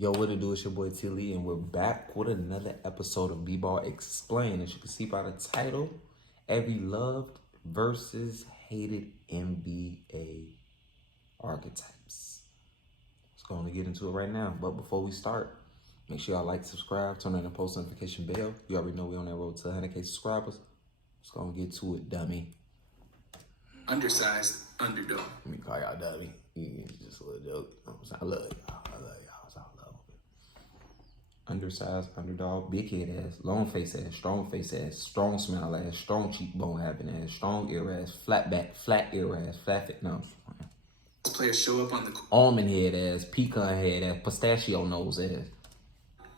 Yo, what it do? It's your boy IamTeeLee, and we're back with another episode of B-Ball Explained. As you can see by the title, every loved versus hated NBA archetypes. Let's go on and get into it right now. But before we start, make sure y'all like, subscribe, turn on the post notification bell. You already know we're on that road to 100K subscribers. Let's go and get to it, dummy. Undersized underdog. Let me call y'all dummy. Just a little joke. I love y'all. I love y'all. Undersized underdog, big head ass, long face ass, strong smile ass, strong cheekbone having ass, strong ear ass, flat back, flat ear ass, flat fit. No. Players show up on the almond head ass, pecan head ass, pistachio nose ass.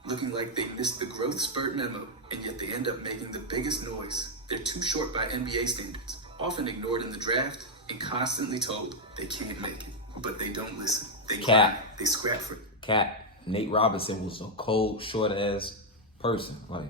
Looking like they missed the growth spurt memo, and yet they end up making the biggest noise. They're too short by NBA standards, often ignored in the draft, and constantly told they can't make it. But they don't listen. They grind. They scrap for it. Cat. Nate Robinson was a cold, short-ass person. Like,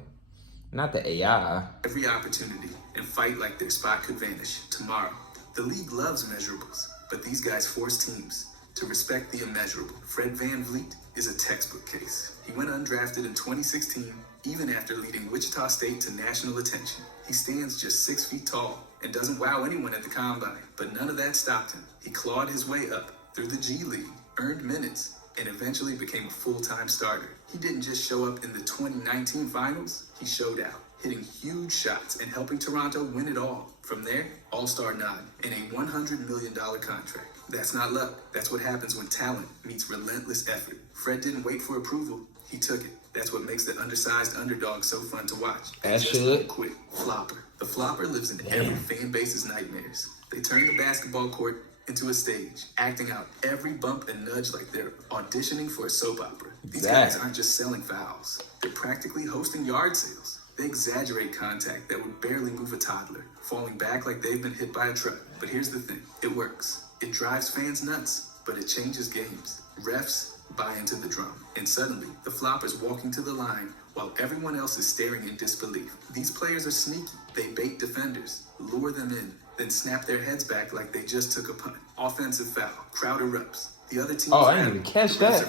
not the AI. Every opportunity and fight like their spot could vanish tomorrow. The league loves measurables, but these guys force teams to respect the immeasurable. Fred VanVleet is a textbook case. He went undrafted in 2016, even after leading Wichita State to national attention. He stands just 6 feet tall and doesn't wow anyone at the combine, but none of that stopped him. He clawed his way up through the G League, earned minutes, and eventually became a full-time starter. He didn't just show up in the 2019 finals, he showed out, hitting huge shots and helping Toronto win it all. From there, all-star nod and a $100 million contract. That's not luck. That's what happens when talent meets relentless effort. Fred didn't wait for approval. He took it. That's what makes the undersized underdog so fun to watch. That should. Quick flopper. The flopper lives in every fan base's nightmares. They turn the basketball court into a stage, acting out every bump and nudge like they're auditioning for a soap opera. These guys aren't just selling fouls. They're practically hosting yard sales. They exaggerate contact that would barely move a toddler, falling back like they've been hit by a truck. But here's the thing, it works. It drives fans nuts, but it changes games. Refs buy into the drum, and suddenly, the flopper's walking to the line while everyone else is staring in disbelief. These players are sneaky. They bait defenders, lure them in, then snap their heads back like they just took a punt. Offensive foul, crowd erupts. The other team I didn't even catch that.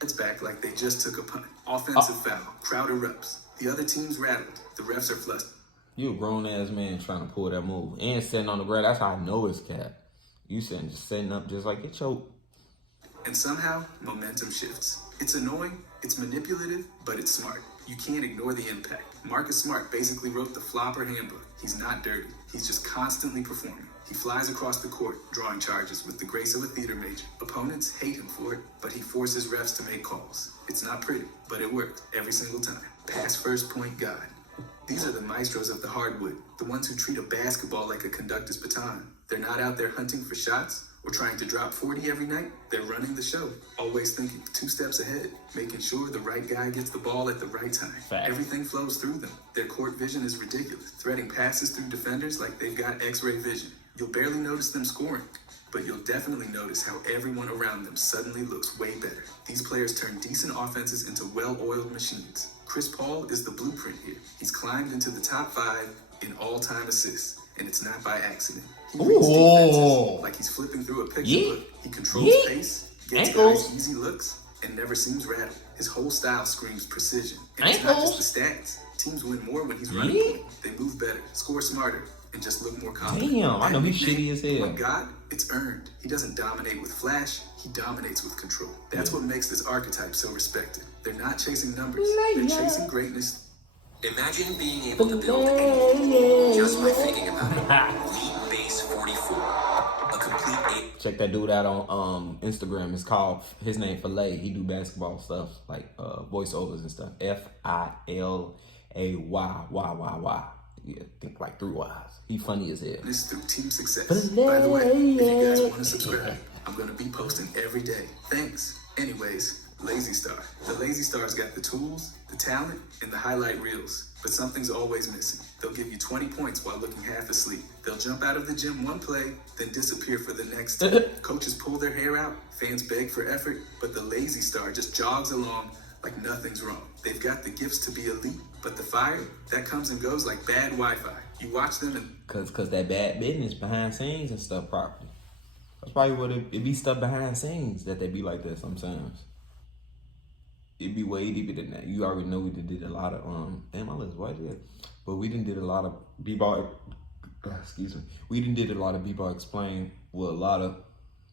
Heads back like they just took a punt. Offensive foul, crowd erupts. The other team's rattled. The refs are flustered. You a grown-ass man trying to pull that move. And sitting on the ground, that's how I know it's cat. You sitting just setting up just like it choked. And somehow, momentum shifts. It's annoying, it's manipulative, but it's smart. You can't ignore the impact. Marcus Smart basically wrote the flopper handbook. He's not dirty. He's just constantly performing. He flies across the court, drawing charges with the grace of a theater major. Opponents hate him for it, but he forces refs to make calls. It's not pretty, but it worked every single time. Pass first, point guard. These are the maestros of the hardwood, the ones who treat a basketball like a conductor's baton. They're not out there hunting for shots or trying to drop 40 every night. They're running the show, always thinking 2 steps ahead, making sure the right guy gets the ball at the right time. Everything flows through them. Their court vision is ridiculous, threading passes through defenders like they've got X-ray vision. You'll barely notice them scoring, but you'll definitely notice how everyone around them suddenly looks way better. These players turn decent offenses into well-oiled machines. Chris Paul is the blueprint here. He's climbed into the top 5 in all-time assists, and it's not by accident. He reads defenses like he's flipping through a picture book. He controls pace, gets guys easy looks, and never seems rattled. His whole style screams precision. And it's not just the stats. Teams win more when he's running point. They move better, score smarter, and just look more confident. Damn, I know he's shitty as hell. But God, it's earned. He doesn't dominate with flash, he dominates with control. That's what makes this archetype so respected. They're not chasing numbers, they're chasing greatness. Imagine being able to build anything just by thinking about it. Lead Base 44, a complete Check that dude out on Instagram. It's called, his name Filet. He do basketball stuff, like voiceovers and stuff. Filay. Yeah, think like 3 Y's. He funny as hell. This is through team success. By the way, if you guys want to subscribe, I'm going to be posting every day. Thanks. Anyways, Lazy Star. The Lazy Star's got the tools, the talent, and the highlight reels. But something's always missing. They'll give you 20 points while looking half asleep. They'll jump out of the gym one play, then disappear for the next 10. Coaches pull their hair out, fans beg for effort, but the Lazy Star just jogs along like nothing's wrong. They've got the gifts to be elite, but the fire, that comes and goes like bad Wi-Fi. You watch them and... Cause that bad business behind scenes and stuff properly. That's probably what it be stuff behind scenes that they be like that sometimes. it'd be way deeper than that. You already know we did a lot of and my list, why did? But we did a lot of b-ball. Excuse me. We did a lot of b-ball explain with a lot of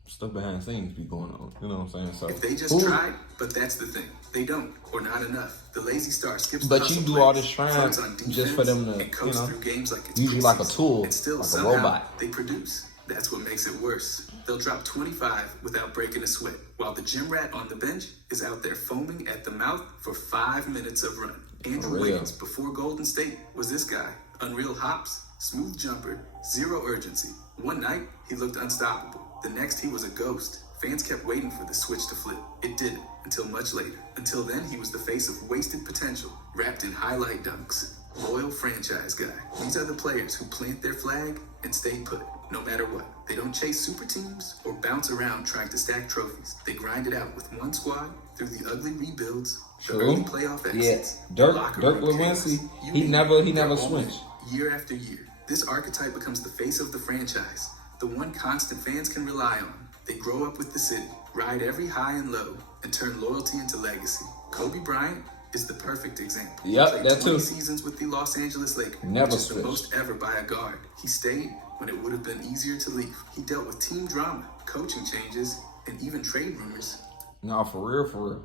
stuff behind the scenes be going on. You know what I'm saying? So if they just tried, but that's the thing, they don't, or not enough. The lazy star skips. But you do all this trying just for them to, you know, through games like use you like a tool, and still like a robot. They produce. That's what makes it worse. They'll drop 25 without breaking a sweat, while the gym rat on the bench is out there foaming at the mouth for 5 minutes of run. Andrew Wiggins, before Golden State, was this guy. Unreal hops, smooth jumper, zero urgency. One night, he looked unstoppable. The next, he was a ghost. Fans kept waiting for the switch to flip. It didn't, until much later. Until then, he was the face of wasted potential, wrapped in highlight dunks. Loyal franchise guy. These are the players who plant their flag and stay put, no matter what. They don't chase super teams or bounce around trying to stack trophies. They grind it out with one squad through the ugly rebuilds, the early playoff exits. Yeah, Dirk Lewinsky, he never switched. Year after year, this archetype becomes the face of the franchise, the one constant fans can rely on. They grow up with the city, ride every high and low, and turn loyalty into legacy. Kobe Bryant is the perfect example. Yep, that too. 20 seasons with the Los Angeles Lakers, never which is switched. the most ever by a guard. He stayed when it would have been easier to leave. He dealt with team drama, coaching changes, and even trade rumors. No, for real.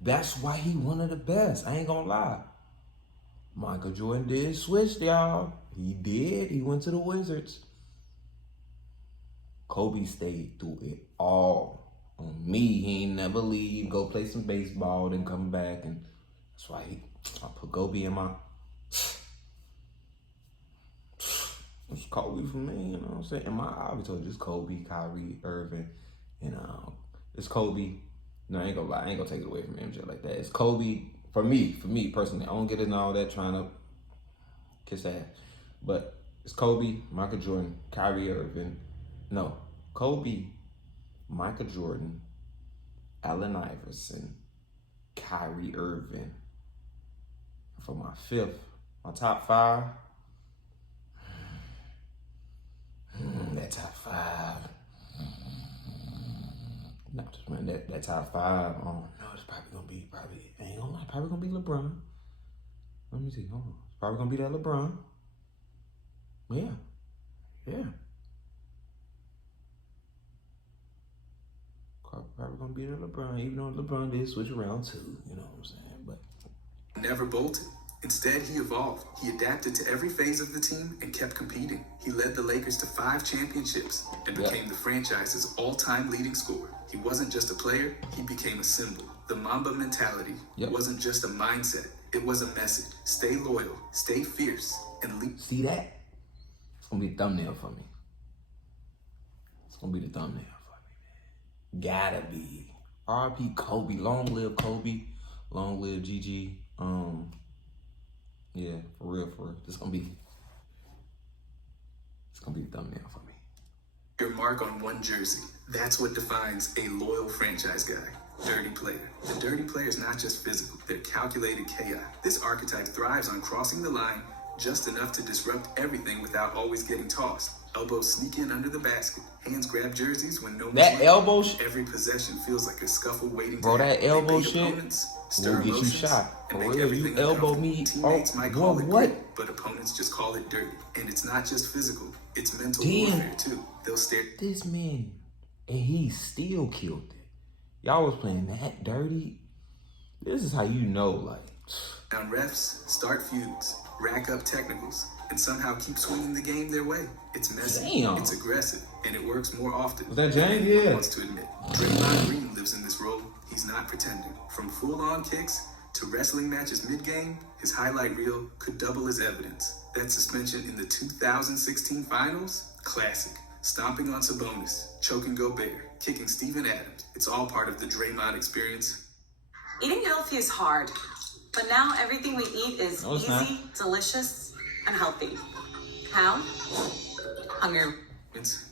That's why he one of the best. I ain't gonna lie. Michael Jordan did switch, y'all. He did. He went to the Wizards. Kobe stayed through it all. On me, he ain't never leave, go play some baseball, then come back, and that's why I put Kobe in my. It's Kobe for me, you know what I'm saying? And I always told you it's Kobe, Kyrie, Irving, and it's Kobe. No, I ain't gonna lie, I ain't gonna take it away from MJ like that. It's Kobe for me personally. I don't get into all that trying to kiss ass, but it's Kobe, Michael Jordan, Kyrie Irving. No, Kobe, Michael Jordan, Allen Iverson, Kyrie Irving. For my fifth, my top five. That top five. No, just man, that top five. No, it's probably gonna be I ain't gonna lie, probably gonna be LeBron. Let me see. Hold on. It's probably gonna be that LeBron. Yeah. Probably gonna be that LeBron, even though LeBron did switch around too. You know what I'm saying? But never bolted. Instead, he evolved. He adapted to every phase of the team and kept competing. He led the Lakers to 5 championships and became the franchise's all-time leading scorer. He wasn't just a player, he became a symbol. The Mamba mentality wasn't just a mindset, it was a message. Stay loyal, stay fierce, and lead. See that? It's gonna be the thumbnail for me. It's gonna be the thumbnail for me, man. Gotta be. R.I.P. Kobe. Long live Kobe. Long live Gigi. Yeah, for real. It's gonna be the thumbnail for me. Your mark on one jersey. That's what defines a loyal franchise guy. Dirty player. The dirty player is not just physical, they're calculated chaos. This archetype thrives on crossing the line just enough to disrupt everything without always getting tossed. Elbows sneak in under the basket. Hands grab jerseys when no one's that looking. Elbow shit. Every possession feels like a scuffle waiting bro, to that happen. elbow They shit stir will get you emotions, shot. For and make real, everything you elbow uncomfortable. me. Teammates might call it what? grit, but opponents just call it dirty. And it's not just physical, it's mental Damn. warfare too. They'll stare. This man, and he still killed it. Y'all was playing that dirty. This is how you know, like. Down refs, start feuds, rack up technicals, and somehow keep swinging the game their way. It's messy, Damn. it's aggressive, and it works more often Was that James? than Yeah. anyone wants to admit. Draymond Green lives in this role. He's not pretending. From full-on kicks to wrestling matches mid-game, his highlight reel could double as evidence. That suspension in the 2016 finals, classic. Stomping on Sabonis, choking Gobert, kicking Steven Adams. It's all part of the Draymond experience. Eating healthy is hard, but now everything we eat is No, it's easy, not. delicious, and healthy. How? Hunger.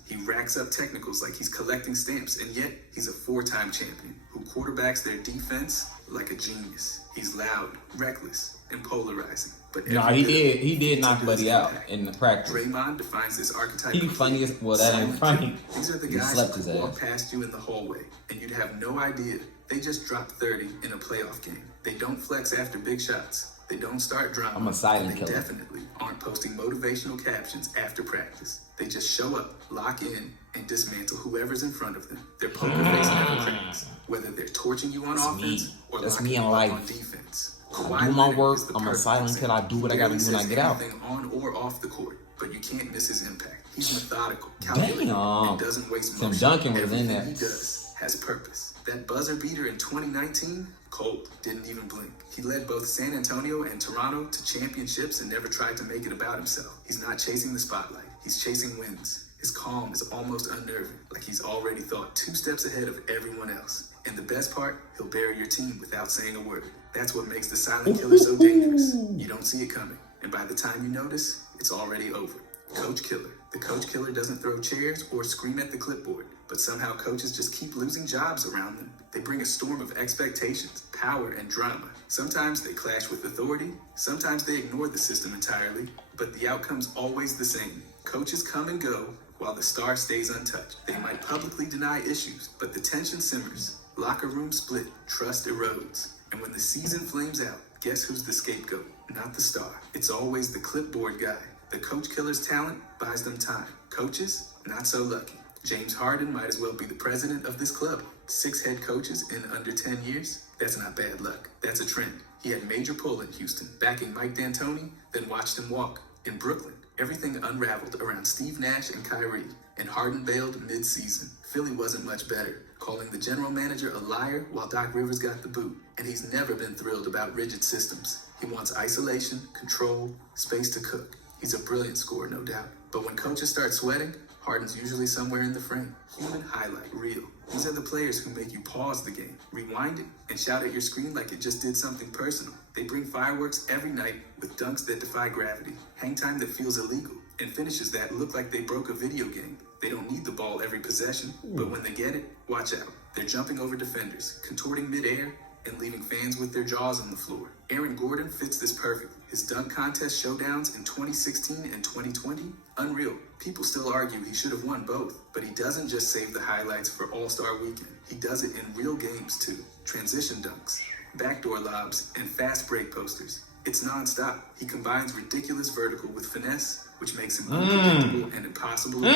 He racks up technicals like he's collecting stamps, and yet he's a 4-time champion who quarterbacks their defense like a genius. He's loud, reckless, and polarizing. But No, every bit he did knock to his Buddy out impact. in the practice. Draymond defines this archetype. He funny as well. That ain't Silent funny. These are the He guys slept who his could walk ass. past you in the hallway, and you'd have no idea They just dropped 30 in a playoff game. They don't flex after big shots. They don't start drama. I'm a silent They killer. definitely aren't posting motivational captions after practice. They just show up, lock in, and dismantle whoever's in front of them. Their poker face never cracks. Whether they're torching you on offense or That's locking me in you up life. on defense. I do Kawhi my Leonard work. is the I'm a perfect silent killer. I do what I gotta do when I get out. He barely says anything on or off the court, but you can't miss his impact. He's methodical, Damn. calculated, and doesn't waste Tim motion. Duncan was in Everything there. he does has purpose. That buzzer beater in 2019, cold, didn't even blink. He led both San Antonio and Toronto to championships and never tried to make it about himself. He's not chasing the spotlight. He's chasing wins. His calm is almost unnerving, like he's already thought 2 steps ahead of everyone else. And the best part, he'll bury your team without saying a word. That's what makes the silent killer so dangerous. You don't see it coming, and by the time you notice, it's already over. Coach Killer. The coach killer doesn't throw chairs or scream at the clipboard, but somehow coaches just keep losing jobs around them. They bring a storm of expectations, power, and drama. Sometimes they clash with authority, sometimes they ignore the system entirely, but the outcome's always the same. Coaches come and go while the star stays untouched. They might publicly deny issues, but the tension simmers. Locker room split, trust erodes. And when the season flames out, guess who's the scapegoat? Not the star. It's always the clipboard guy. The coach killer's talent buys them time. Coaches, not so lucky. James Harden might as well be the president of this club. 6 head coaches in under 10 years? That's not bad luck. That's a trend. He had major pull in Houston, backing Mike D'Antoni, then watched him walk. In Brooklyn, everything unraveled around Steve Nash and Kyrie, and Harden bailed mid-season. Philly wasn't much better, calling the general manager a liar while Doc Rivers got the boot. And he's never been thrilled about rigid systems. He wants isolation, control, space to cook. He's a brilliant scorer, no doubt. But when coaches start sweating, Harden's usually somewhere in the frame. Human highlight, real. These are the players who make you pause the game, rewind it, and shout at your screen like it just did something personal. They bring fireworks every night with dunks that defy gravity, hang time that feels illegal, and finishes that look like they broke a video game. They don't need the ball every possession, but when they get it, watch out. They're jumping over defenders, contorting midair, and leaving fans with their jaws on the floor. Aaron Gordon fits this perfectly. His dunk contest showdowns in 2016 and 2020, unreal. People still argue he should have won both, but he doesn't just save the highlights for All-Star Weekend. He does it in real games too. Transition dunks, backdoor lobs, and fast break posters. It's non-stop. He combines ridiculous vertical with finesse, which makes him unpredictable and impossible to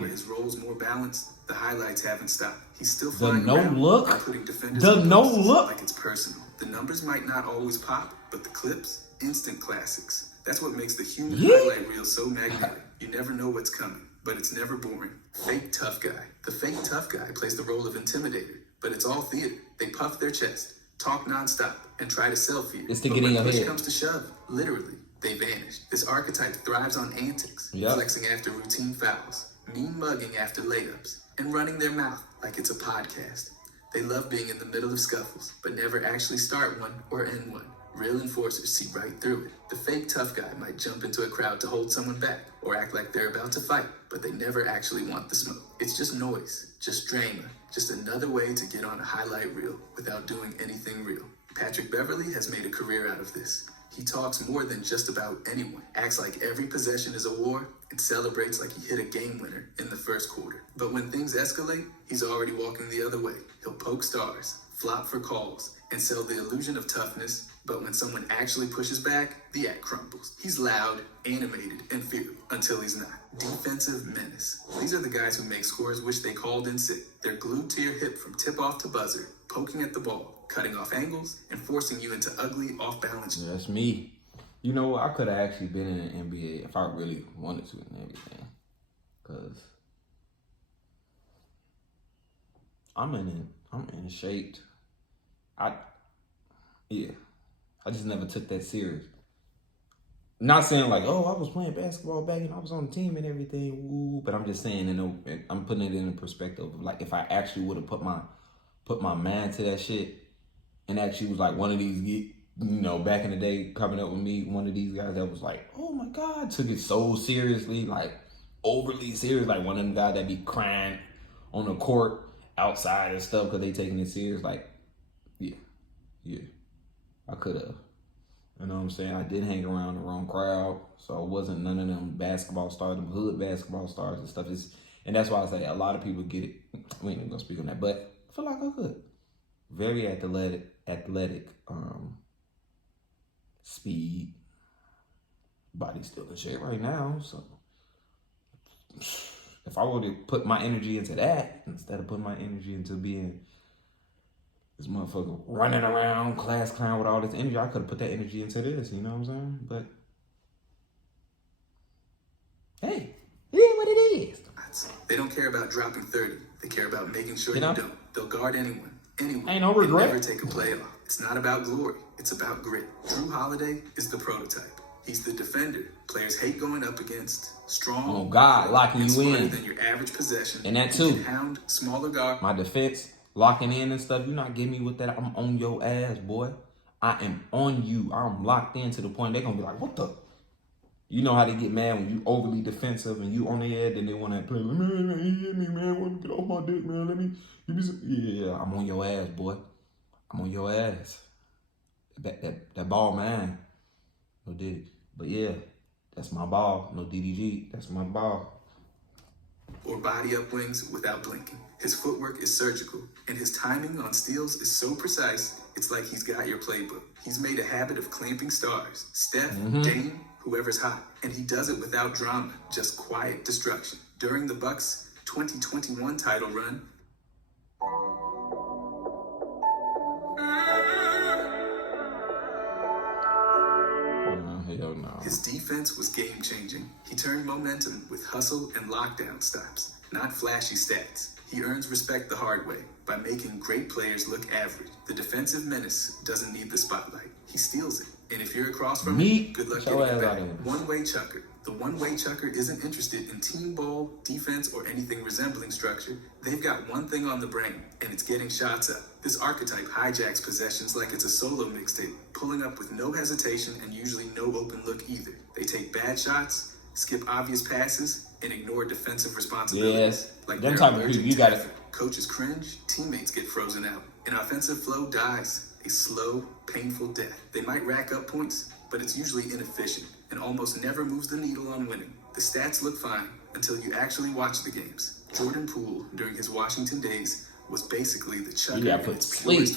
where his role's more balanced, the highlights haven't stopped. He's still flying around and putting defenders in places like it's personal. The numbers might not always pop, but the clips, instant classics. That's what makes the human highlight reel so magnetic. You never know what's coming, but it's never boring. Fake tough guy. The fake tough guy plays the role of intimidator, but it's all theater. They puff their chest, talk nonstop, and try to sell fear. It's to but get in when your push head. comes to shove, literally, they vanish. This archetype thrives on antics, flexing after routine fouls, mean mugging after layups, and running their mouth like it's a podcast. They love being in the middle of scuffles, but never actually start one or end one. Real enforcers see right through it. The fake tough guy might jump into a crowd to hold someone back or act like they're about to fight, but they never actually want the smoke. It's just noise, just drama, just another way to get on a highlight reel without doing anything real. Patrick Beverley has made a career out of this. He talks more than just about anyone, acts like every possession is a war, and celebrates like he hit a game winner in the first quarter. But when things escalate, he's already walking the other way. He'll poke stars, flop for calls, and sell the illusion of toughness, but when someone actually pushes back, the act crumbles. He's loud, animated, and fearful until he's not. Defensive menace. These are the guys who make scorers wish they called in sick. They're glued to your hip from tip-off to buzzer, poking at the ball, cutting off angles, and forcing you into ugly, off-balance. Yeah, that's me. You know, I could have actually been in the NBA if I really wanted to and everything. Because I'm in shape. I just never took that serious. Not saying like, oh, I was playing basketball back and I was on the team and everything, woo, but I'm just saying, you know, I'm putting it in a perspective of like if I actually would have put my mind to that shit and actually was like one of these, you know, back in the day coming up with me, one of these guys that was like, oh my God, took it so seriously, like overly serious, like one of them guys that be crying on the court outside and stuff because they taking it serious, like, yeah, I could have. You know what I'm saying? I did hang around the wrong crowd, so I wasn't none of them basketball stars, them hood basketball stars and stuff. And that's why I say a lot of people get it. We ain't even gonna speak on that, but I feel like I could. Very athletic, speed. Body's still in shape right now, so if I were to put my energy into that instead of putting my energy into being this motherfucker running around class clown with all this energy, I could have put that energy into this, you know what I'm saying? But hey, it is what it is. They don't care about dropping 30. They care about making sure you don't. They'll guard anyone. Anyone. Ain't no regret. Never take a play off. It's not about glory. It's about grit. Drew Holiday is the prototype. He's the defender players hate going up against. Strong. Oh God, locking you in. Than your average possession. And that too. Hound, smaller guard. My defense, locking in and stuff. You not getting me with that. I'm on your ass, boy. I am on you. I'm locked in to the point they're gonna be like, what the? You know how they get mad when you overly defensive and you on their head, then they want to play. Let me hit me, man. I want to get off my dick, man. Let me give me some. Yeah, I'm on your ass, boy. I'm on your ass. That ball, man. No Diddy. But yeah, that's my ball. No DDG. That's my ball. Or body up wings without blinking. His footwork is surgical, and his timing on steals is so precise, it's like he's got your playbook. He's made a habit of clamping stars. Steph, Dame, whoever's hot. And he does it without drama, just quiet destruction. During the Bucks' 2021 title run, Hell no. His defense was game-changing. He turned momentum with hustle and lockdown stops, not flashy stats. He earns respect the hard way by making great players look average. The defensive menace doesn't need the spotlight. He steals it. And if you're across from him, good luck getting it back. One-way chucker. The one-way chucker isn't interested in team ball, defense, or anything resembling structure. They've got one thing on the brain, and it's getting shots up. This archetype hijacks possessions like it's a solo mixtape, pulling up with no hesitation and usually no open look either. They take bad shots, skip obvious passes, and ignore defensive responsibilities. Yes, like them type of people, you got it. Coaches cringe, teammates get frozen out. An offensive flow dies a slow, painful death. They might rack up points, but it's usually inefficient and almost never moves the needle on winning. The stats look fine until you actually watch the games. Jordan Poole, during his Washington days, was basically the chucker. He got put to sleep.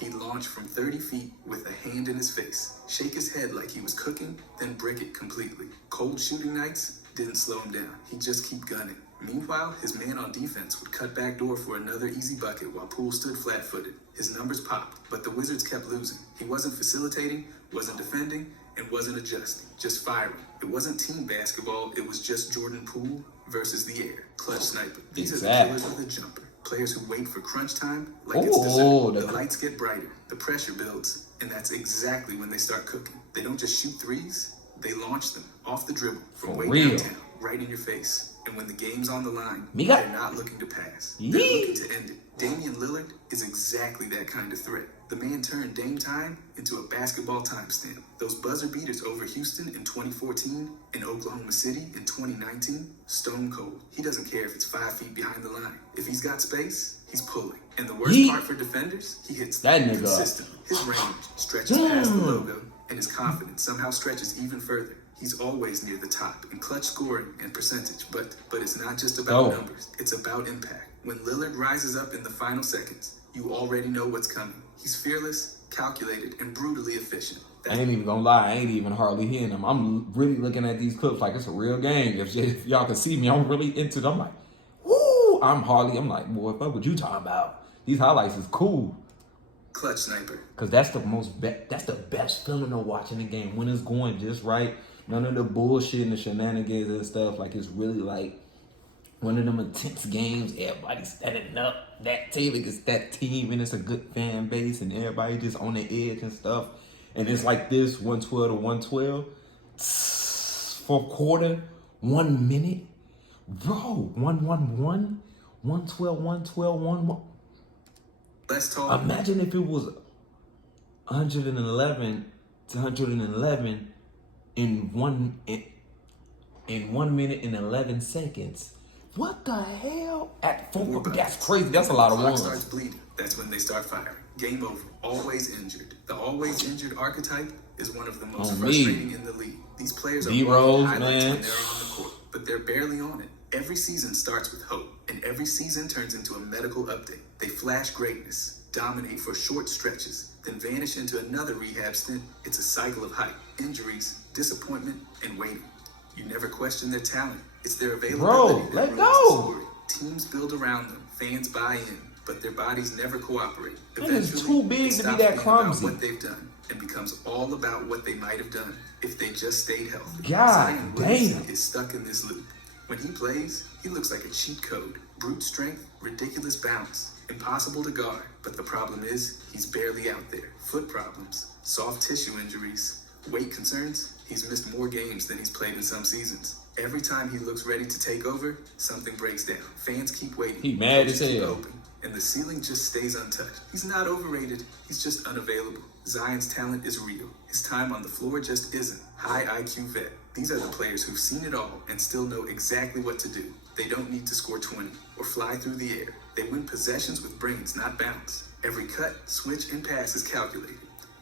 He'd launch from 30 feet with a hand in his face, shake his head like he was cooking, then brick it completely. Cold shooting nights didn't slow him down. He'd just keep gunning. Meanwhile, his man on defense would cut back door for another easy bucket while Poole stood flat-footed. His numbers popped, but the Wizards kept losing. He wasn't facilitating, wasn't defending, and wasn't adjusting, just firing. It wasn't team basketball, it was just Jordan Poole versus the air. Clutch sniper. These are the killers with a jumper. Players who wait for crunch time like it's dessert. The lights get brighter, the pressure builds, and that's exactly when they start cooking. They don't just shoot threes, they launch them off the dribble from way downtown, right in your face. And when the game's on the line, they're not looking to pass. They're looking to end it. Damian Lillard is exactly that kind of threat. The man turned Dame time into a basketball timestamp. Those buzzer beaters over Houston in 2014 and Oklahoma City in 2019, stone cold. He doesn't care if it's 5 feet behind the line. If he's got space, he's pulling. And the worst part for defenders, he hits that consistently. His range stretches past the logo, and his confidence somehow stretches even further. He's always near the top in clutch scoring and percentage, but it's not just about numbers. It's about impact. When Lillard rises up in the final seconds, you already know what's coming. He's fearless, calculated, and brutally efficient. I ain't even gonna lie, I ain't even hardly hearing them. I'm really looking at these clips like it's a real game. If y'all can see me, I'm really into them. I'm like, woo! I'm like, boy, fuck what you talking about? These highlights is cool. Clutch sniper. Cause that's the best feeling of watching the game when it's going just right. None of the bullshit and the shenanigans and stuff. Like it's really like one of them intense games. Everybody's standing up. That team against that team, and it's a good fan base, and everybody just on the edge and stuff. And it's like this 112 to 112. For a quarter, 1 minute. Bro, 111, 112, 112, 1. Let's talk. Imagine if it was 111 to 111 in 1 minute and 11 seconds. What the hell? That's crazy. That's a lot of ones. Starts bleeding. That's when they start firing. Game over. Always injured. The always injured archetype is one of the most frustrating in the league. These players are D-Rose, highlights when they're on the court, but they're barely on it. Every season starts with hope, and every season turns into a medical update. They flash greatness, dominate for short stretches, then vanish into another rehab stint. It's a cycle of hype, injuries, disappointment, and waiting. You never question their talent. It's their availability that ruins the story. Teams build around them, fans buy in, but their bodies never cooperate. It's too big to be that clumsy. What they've done and becomes all about what they might have done if they just stayed healthy. God Zion damn. is stuck in this loop. When he plays, he looks like a cheat code. Brute strength, ridiculous bounce, impossible to guard. But the problem is, he's barely out there. Foot problems, soft tissue injuries, weight concerns. He's missed more games than he's played in some seasons. Every time he looks ready to take over, something breaks down. Fans keep waiting. He mad as Coaches keep hell. hoping, and the ceiling just stays untouched. He's not overrated, he's just unavailable. Zion's talent is real. His time on the floor just isn't. High IQ vet. These are the players who've seen it all and still know exactly what to do. They don't need to score 20 or fly through the air. They win possessions with brains, not bounce. Every cut, switch, and pass is calculated.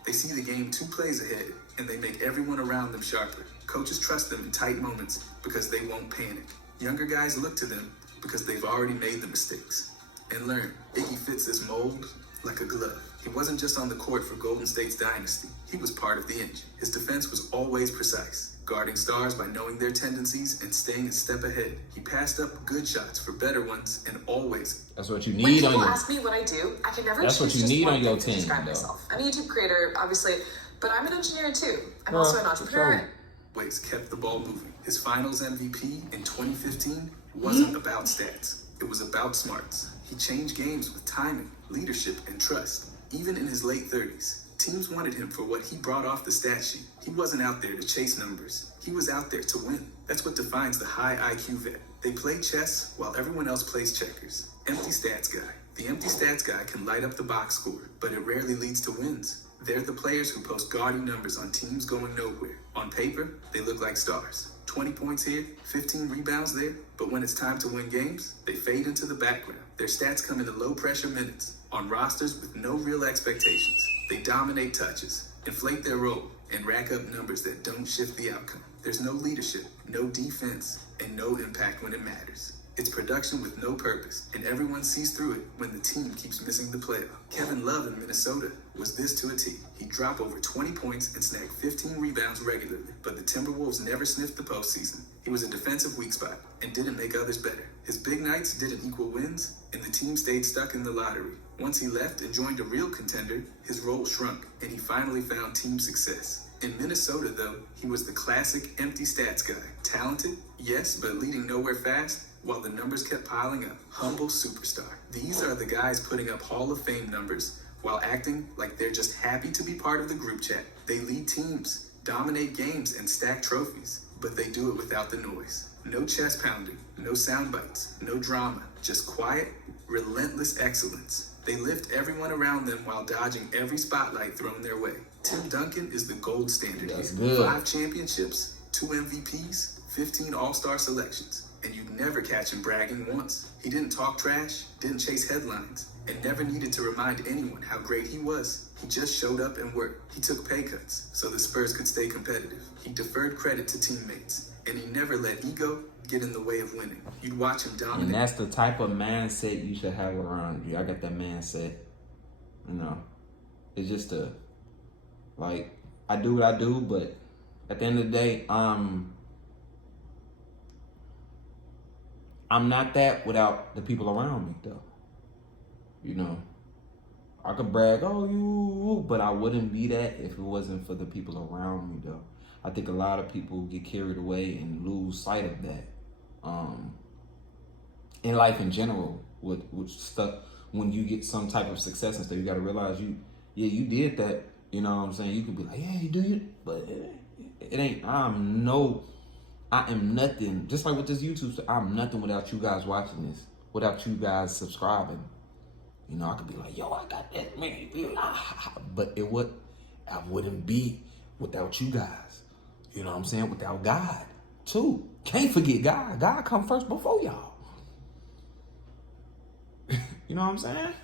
They see the game 2 plays ahead, and they make everyone around them sharper. Coaches trust them in tight moments because they won't panic. Younger guys look to them because they've already made the mistakes and learn. Iggy fits this mold like a glove. He wasn't just on the court for Golden State's dynasty. He was part of the engine. His defense was always precise, guarding stars by knowing their tendencies and staying a step ahead. He passed up good shots for better ones and always. That's what you When need on people your. ask me what I do, I can never That's choose what you just need one on your thing to team, describe though. myself. I'm a YouTube creator, obviously, but I'm an engineer too. I'm also an entrepreneur. Ways kept the ball moving. His finals MVP in 2015 wasn't about stats. It was about smarts. He changed games with timing, leadership, and trust. Even in his late 30s, teams wanted him for what he brought off the stat sheet. He wasn't out there to chase numbers. He was out there to win. That's what defines the high IQ vet. They play chess while everyone else plays checkers. Empty stats guy. The empty stats guy can light up the box score, but it rarely leads to wins. They're the players who post gaudy numbers on teams going nowhere. On paper, they look like stars. 20 points here, 15 rebounds there, but when it's time to win games, they fade into the background. Their stats come into low-pressure minutes, on rosters with no real expectations. They dominate touches, inflate their role, and rack up numbers that don't shift the outcome. There's no leadership, no defense, and no impact when it matters. It's production with no purpose, and everyone sees through it when the team keeps missing the playoff. Kevin Love in Minnesota was this to a T. He'd drop over 20 points and snag 15 rebounds regularly, but the Timberwolves never sniffed the postseason. He was a defensive weak spot and didn't make others better. His big nights didn't equal wins, and the team stayed stuck in the lottery. Once he left and joined a real contender, his role shrunk, and he finally found team success. In Minnesota, though, he was the classic empty stats guy. Talented, yes, but leading nowhere fast, while the numbers kept piling up. Humble superstar. These are the guys putting up Hall of Fame numbers while acting like they're just happy to be part of the group chat. They lead teams, dominate games, and stack trophies, but they do it without the noise. No chest pounding, no sound bites, no drama, just quiet, relentless excellence. They lift everyone around them while dodging every spotlight thrown their way. Tim Duncan is the gold standard That's here. good. 5 championships, 2 MVPs, 15 All-Star selections. And you'd never catch him bragging once. He didn't talk trash, didn't chase headlines, and never needed to remind anyone how great he was. He just showed up and worked. He took pay cuts so the Spurs could stay competitive. He deferred credit to teammates, and he never let ego get in the way of winning. You'd watch him dominate. And that's the type of mindset you should have around you. I got that mindset. You know, it's just like, I do what I do, but at the end of the day, I'm not that without the people around me, though. You know, I could brag, oh, you, but I wouldn't be that if it wasn't for the people around me, though. I think a lot of people get carried away and lose sight of that. In life in general, with stuff, when you get some type of success and stuff, you got to realize you did that. You know what I'm saying? You could be like, yeah, you do it, but it ain't. I am nothing. Just like with this YouTube stuff, I'm nothing without you guys watching this, without you guys subscribing. You know, I could be like, yo, I got that many views, but I wouldn't be without you guys. You know what I'm saying? Without God, too. Can't forget God. God come first before y'all. You know what I'm saying?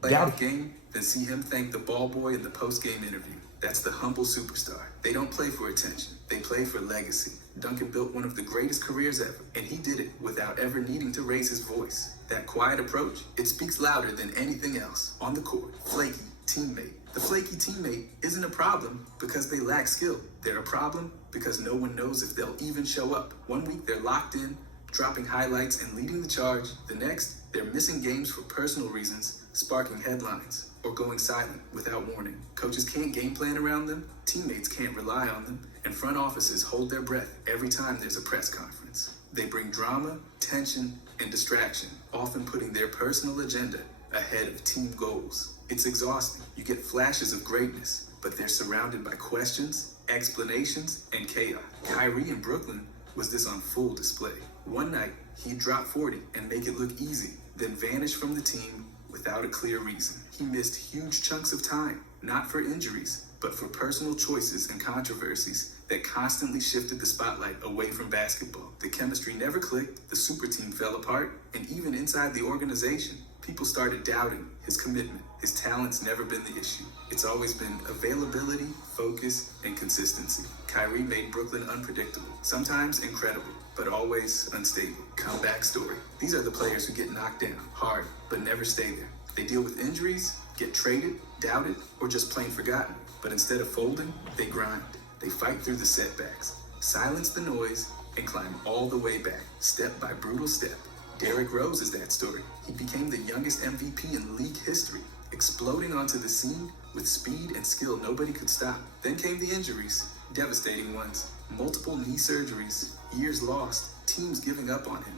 Playoff game, then see him thank the ball boy in the post-game interview. That's the humble superstar. They don't play for attention. They play for legacy. Duncan built one of the greatest careers ever, and he did it without ever needing to raise his voice. That quiet approach, it speaks louder than anything else. On the court, flaky teammate. The flaky teammate isn't a problem because they lack skill. They're a problem because no one knows if they'll even show up. One week they're locked in, dropping highlights and leading the charge. The next, they're missing games for personal reasons, sparking headlines, or going silent without warning. Coaches can't game plan around them, teammates can't rely on them, and front offices hold their breath every time there's a press conference. They bring drama, tension, and distraction, often putting their personal agenda ahead of team goals. It's exhausting. You get flashes of greatness, but they're surrounded by questions, explanations, and chaos. Kyrie in Brooklyn was this on full display. One night, he'd drop 40 and make it look easy, then vanish from the team without a clear reason. He missed huge chunks of time, not for injuries, but for personal choices and controversies that constantly shifted the spotlight away from basketball. The chemistry never clicked, the super team fell apart, and even inside the organization, people started doubting his commitment. His talent's never been the issue. It's always been availability, focus, and consistency. Kyrie made Brooklyn unpredictable, sometimes incredible, but always unstable. Comeback story. These are the players who get knocked down hard, but never stay there. They deal with injuries, get traded, doubted, or just plain forgotten. But instead of folding, they grind. They fight through the setbacks, silence the noise, and climb all the way back, step by brutal step. Derrick Rose is that story. He became the youngest MVP in league history, exploding onto the scene with speed and skill nobody could stop. Then came the injuries, devastating ones, multiple knee surgeries, years lost, teams giving up on him.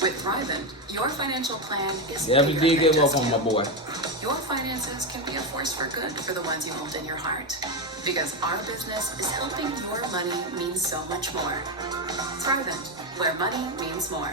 With Thrivent, your financial plan is Never bigger did than give up just on my you. boy. Your finances can be a force for good for the ones you hold in your heart. Because our business is helping your money mean so much more. Thrivent, where money means more.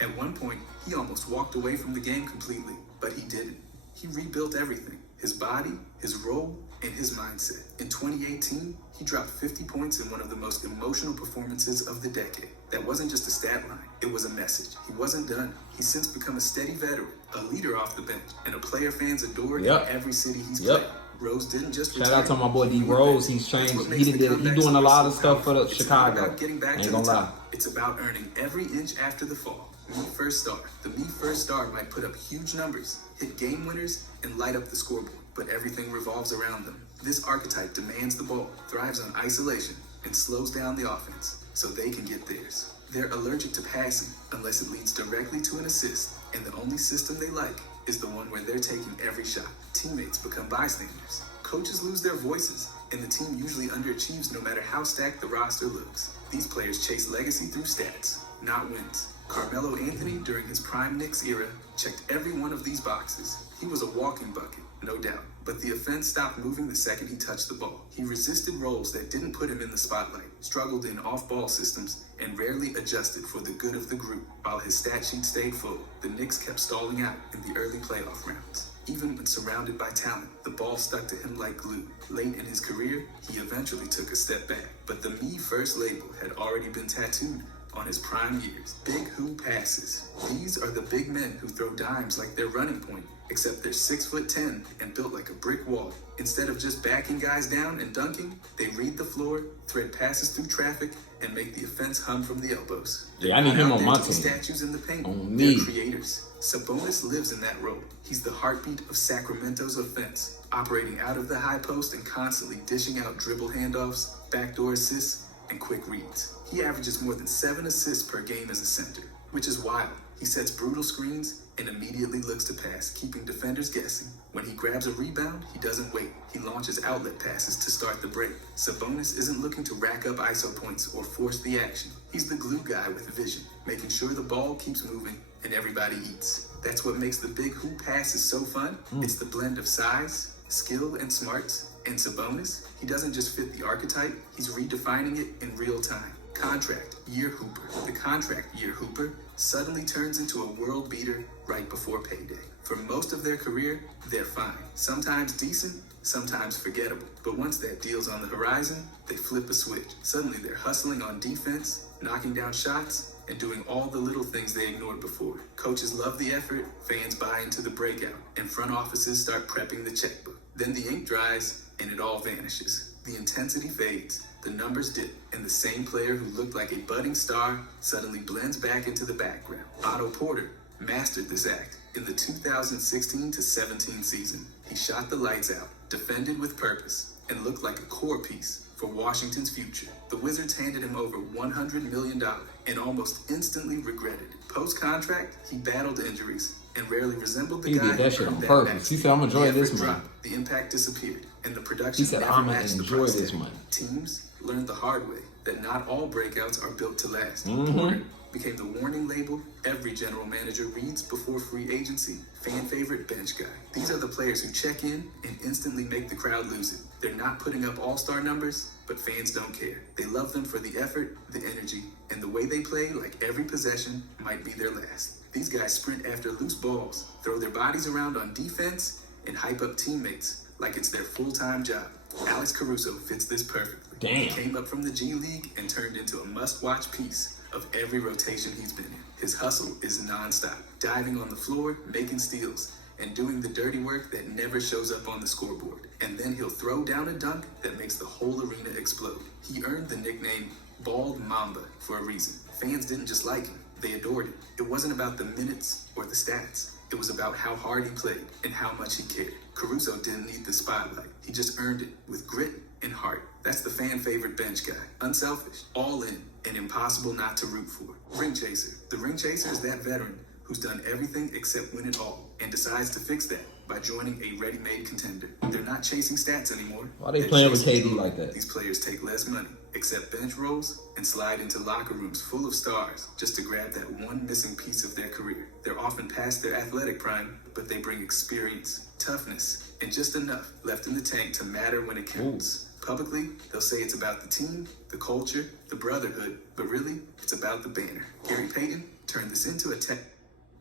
At one point, he almost walked away from the game completely, but he didn't. He rebuilt everything, his body, his role, and his mindset. In 2018, he dropped 50 points in one of the most emotional performances of the decade. That wasn't just a stat line, it was a message. He wasn't done. He's since become a steady veteran, a leader off the bench, and a player fans adore in every city he's played. Rose didn't just Shout out to my boy D Rose. He's changed. He doing a lot of stuff for the Chicago. Ain't gonna lie. It's about earning every inch after the fall. Me First Star. The Me First Star might put up huge numbers, hit game winners, and light up the scoreboard, but everything revolves around them. This archetype demands the ball, thrives on isolation, and slows down the offense so they can get theirs. They're allergic to passing unless it leads directly to an assist, and the only system they like is the one where they're taking every shot. Teammates become bystanders. Coaches lose their voices, and the team usually underachieves no matter how stacked the roster looks. These players chase legacy through stats, not wins. Carmelo Anthony, during his prime Knicks era, checked every one of these boxes. He was a walking bucket, no doubt, but the offense stopped moving the second he touched the ball. He resisted roles that didn't put him in the spotlight, struggled in off-ball systems, and rarely adjusted for the good of the group. While his stat sheet stayed full, the Knicks kept stalling out in the early playoff rounds. Even when surrounded by talent, the ball stuck to him like glue. Late in his career, he eventually took a step back, but the Me First label had already been tattooed on his prime years. Big who passes. These are the big men who throw dimes like their running point, except they're 6'10" and built like a brick wall. Instead of just backing guys down and dunking, they read the floor, thread passes through traffic, and make the offense hum from the elbows. Yeah, I need him on my team. Statues in the paint. On me. They're creators. Sabonis lives in that role. He's the heartbeat of Sacramento's offense, operating out of the high post and constantly dishing out dribble handoffs, backdoor assists, and quick reads. He averages more than 7 assists per game as a center, which is wild. He sets brutal screens and immediately looks to pass, keeping defenders guessing. When he grabs a rebound, he doesn't wait. He launches outlet passes to start the break. Sabonis isn't looking to rack up ISO points or force the action. He's the glue guy with vision, making sure the ball keeps moving and everybody eats. That's what makes the big who passes so fun. It's the blend of size, skill, and smarts. And Sabonis, he doesn't just fit the archetype, he's redefining it in real time. Contract year hooper. The contract year hooper suddenly turns into a world beater right before payday. For most of their career, they're fine. Sometimes decent, sometimes forgettable. But once that deal's on the horizon, they flip a switch. Suddenly they're hustling on defense, knocking down shots, and doing all the little things they ignored before. Coaches love the effort, fans buy into the breakout, and front offices start prepping the checkbook. Then the ink dries, and it all vanishes. The intensity fades, the numbers dip, and the same player who looked like a budding star suddenly blends back into the background. Otto Porter mastered this act in the 2016-17 season. He shot the lights out, defended with purpose, and looked like a core piece for Washington's future. The Wizards handed him over $100 million and almost instantly regretted it. Post-contract, he battled injuries and rarely resembled the He guy did that who shit on earned purpose. max. He said, "I'm enjoying The this effort money." dropped, the impact disappeared, and the production He said, never "I'm matched the enjoy price this tag. money." Teams learned the hard way that not all breakouts are built to last. Mm-hmm. Porter became the warning label every general manager reads before free agency. Fan favorite bench guy. These are the players who check in and instantly make the crowd lose it. They're not putting up all-star numbers, but fans don't care. They love them for the effort, the energy, and the way they play like every possession might be their last. These guys sprint after loose balls, throw their bodies around on defense, and hype up teammates like it's their full-time job. Alex Caruso fits this perfectly. Damn. He came up from the G League and turned into a must-watch piece of every rotation he's been in. His hustle is non-stop, diving on the floor, making steals, and doing the dirty work that never shows up on the scoreboard. And then he'll throw down a dunk that makes the whole arena explode. He earned the nickname Bald Mamba for a reason. Fans didn't just like him, they adored him. It wasn't about the minutes or the stats. It was about how hard he played and how much he cared. Caruso didn't need the spotlight. He just earned it with grit and heart. That's the fan favorite bench guy. Unselfish, all in, and impossible not to root for. Ring chaser. The ring chaser is that veteran who's done everything except win it all and decides to fix that by joining a ready-made contender. They're not chasing stats anymore. Why they They're playing with chasing KD joy. like that? These players take less money, accept bench roles, and slide into locker rooms full of stars just to grab that one missing piece of their career. They're often past their athletic prime, but they bring experience, toughness, and just enough left in the tank to matter when it counts. Publicly, they'll say it's about the team, the culture, the brotherhood, but really, it's about the banner. Gary Payton turned this into a tech.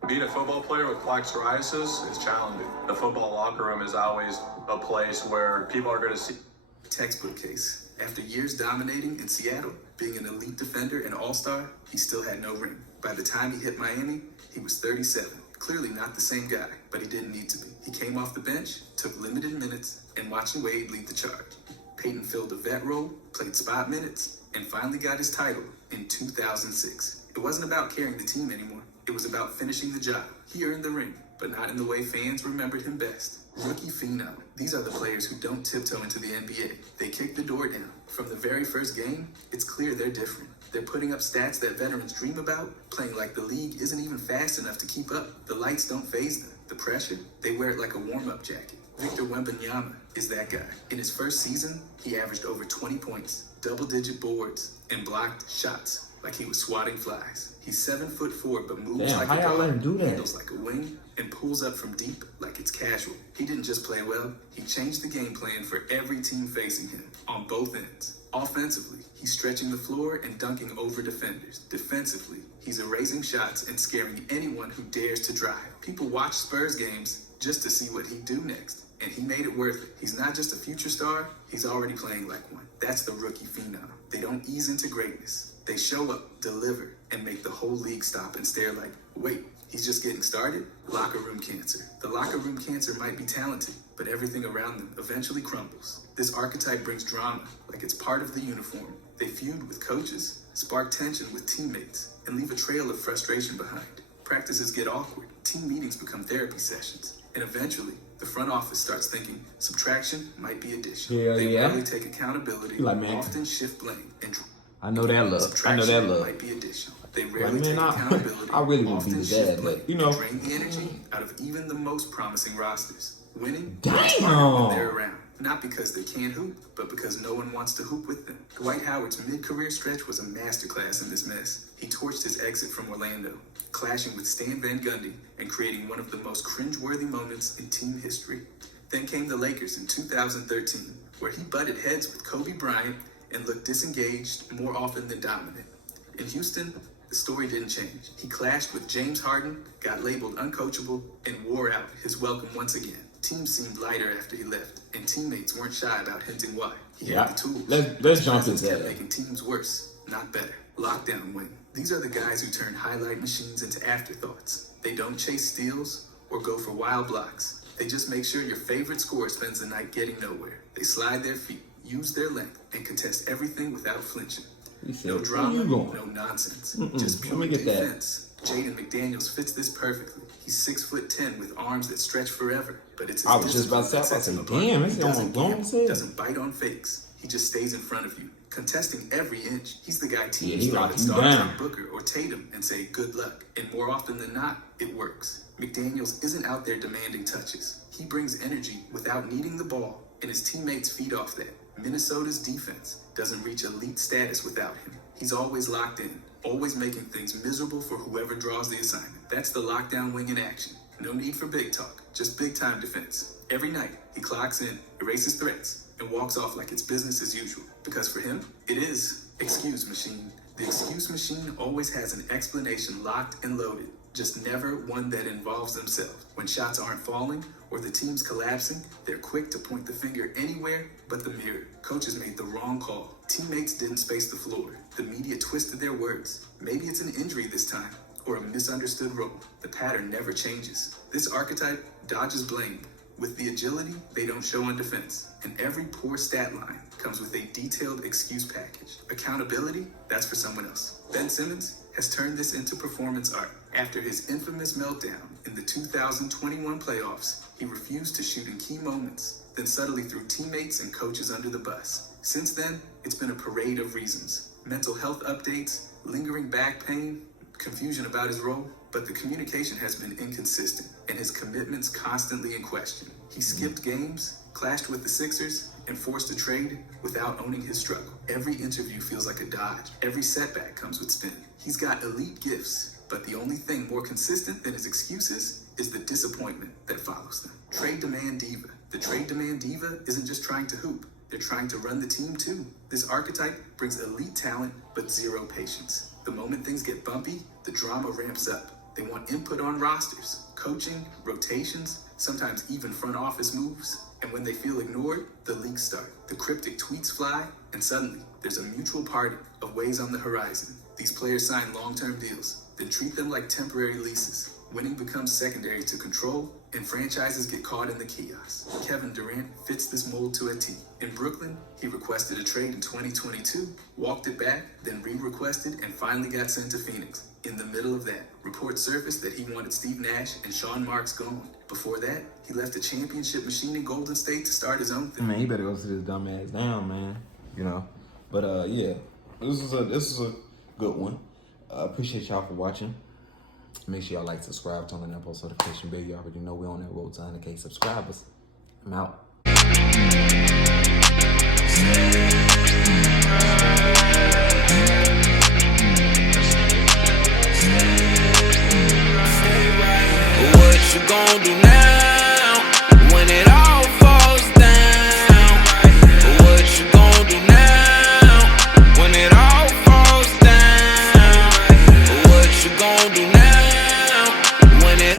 Being a football player with plaque psoriasis is challenging. The football locker room is always a place where people are going to see. Textbook case. After years dominating in Seattle, being an elite defender and all-star, he still had no ring. By the time he hit Miami, he was 37. Clearly not the same guy, but he didn't need to be. He came off the bench, took limited minutes, and watched Wade lead the charge. Peyton filled a vet role, played spot minutes, and finally got his title in 2006. It wasn't about carrying the team anymore. It was about finishing the job. He earned the ring, but not in the way fans remembered him best. Rookie phenom. These are the players who don't tiptoe into the NBA. They kick the door down. From the very first game, it's clear they're different. They're putting up stats that veterans dream about, playing like the league isn't even fast enough to keep up. The lights don't faze them. The pressure, they wear it like a warm-up jacket. Victor Wembanyama is that guy. In his first season, he averaged over 20 points, double-digit boards, and blocked shots like he was swatting flies. He's 7'4", but moves Damn, like how a y'all let him guard, do that? handles like a wing, and pulls up from deep like it's casual. He didn't just play well, he changed the game plan for every team facing him on both ends. Offensively, he's stretching the floor and dunking over defenders. Defensively, he's erasing shots and scaring anyone who dares to drive. People watch Spurs games just to see what he'd do next, and he made it worth it. He's not just a future star, he's already playing like one. That's the rookie phenom. They don't ease into greatness. They show up, deliver, and make the whole league stop and stare like, wait, he's just getting started? Locker room cancer. The locker room cancer might be talented, but everything around them eventually crumbles. This archetype brings drama, like it's part of the uniform. They feud with coaches, spark tension with teammates, and leave a trail of frustration behind. Practices get awkward, team meetings become therapy sessions, and eventually, the front office starts thinking subtraction might be addition. They rarely take accountability, Like, man, often shift blame, and I know that love. I know that love. might be addition. They rarely Like, man, take accountability. I really want to be often the shift dad, blame, but, you know. drain the energy out of even the most promising rosters. Winning, Damn. that's harder when they're around. Not because they can't hoop, but because no one wants to hoop with them. Dwight Howard's mid-career stretch was a masterclass in this mess. He torched his exit from Orlando, clashing with Stan Van Gundy and creating one of the most cringeworthy moments in team history. Then came the Lakers in 2013, where he butted heads with Kobe Bryant and looked disengaged more often than dominant. In Houston, the story didn't change. He clashed with James Harden, got labeled uncoachable, and wore out his welcome once again. Teams seemed lighter after he left, and teammates weren't shy about hinting why. He had the tools. Let's jump into kept that. Making teams worse, not better. Lockdown wing. These are the guys who turn highlight machines into afterthoughts. They don't chase steals or go for wild blocks. They just make sure your favorite scorer spends the night getting nowhere. They slide their feet, use their length, and contest everything without flinching. No drama, no nonsense. Just pure defense. Jaden McDaniels fits this perfectly. He's 6'10" with arms that stretch forever. But it's his I was just about to say, I was like, damn, it's doesn't going gamble, doesn't bite on fakes. He just stays in front of you, contesting every inch. He's the guy teams throw at stars like Booker or Tatum and say good luck. And more often than not, it works. McDaniels isn't out there demanding touches. He brings energy without needing the ball, and his teammates feed off that. Minnesota's defense doesn't reach elite status without him. He's always locked in, always making things miserable for whoever draws the assignment. That's the lockdown wing in action. No need for big talk, just big time defense. Every night, he clocks in, erases threats, and walks off like it's business as usual. Because for him, it is excuse machine. The excuse machine always has an explanation locked and loaded, just never one that involves themselves. When shots aren't falling or the team's collapsing, they're quick to point the finger anywhere but the mirror. Coaches made the wrong call. Teammates didn't space the floor. The media twisted their words. Maybe it's an injury this time or a misunderstood role. The pattern never changes. This archetype dodges blame. With the agility they don't show on defense. And every poor stat line comes with a detailed excuse package. Accountability, that's for someone else. Ben Simmons has turned this into performance art. After his infamous meltdown in the 2021 playoffs, he refused to shoot in key moments, then subtly threw teammates and coaches under the bus. Since then, it's been a parade of reasons. Mental health updates, lingering back pain, confusion about his role, but the communication has been inconsistent and his commitments constantly in question. He skipped games, clashed with the Sixers, and forced a trade without owning his struggle. Every interview feels like a dodge. Every setback comes with spin. He's got elite gifts, but the only thing more consistent than his excuses is the disappointment that follows them. Trade demand diva. The trade demand diva isn't just trying to hoop. They're trying to run the team too. This archetype brings elite talent, but zero patience. The moment things get bumpy, the drama ramps up. They want input on rosters, coaching, rotations, sometimes even front office moves. And when they feel ignored, the leaks start. The cryptic tweets fly, and suddenly there's a mutual parting of ways on the horizon. These players sign long-term deals, then treat them like temporary leases. Winning becomes secondary to control, and franchises get caught in the chaos. Kevin Durant fits this mold to a T. In Brooklyn, he requested a trade in 2022, walked it back, then re-requested, and finally got sent to Phoenix. In the middle of that, reports surfaced that he wanted Steve Nash and Sean Marks gone. Before that, he left a championship machine in Golden State to start his own thing. Man, he better go sit his dumb ass down, man. You know. But yeah, this is a good one. Appreciate y'all for watching. Make sure y'all like, subscribe, turn on that post notification bell. You already know we're on that road to 100K subscribers. I'm out.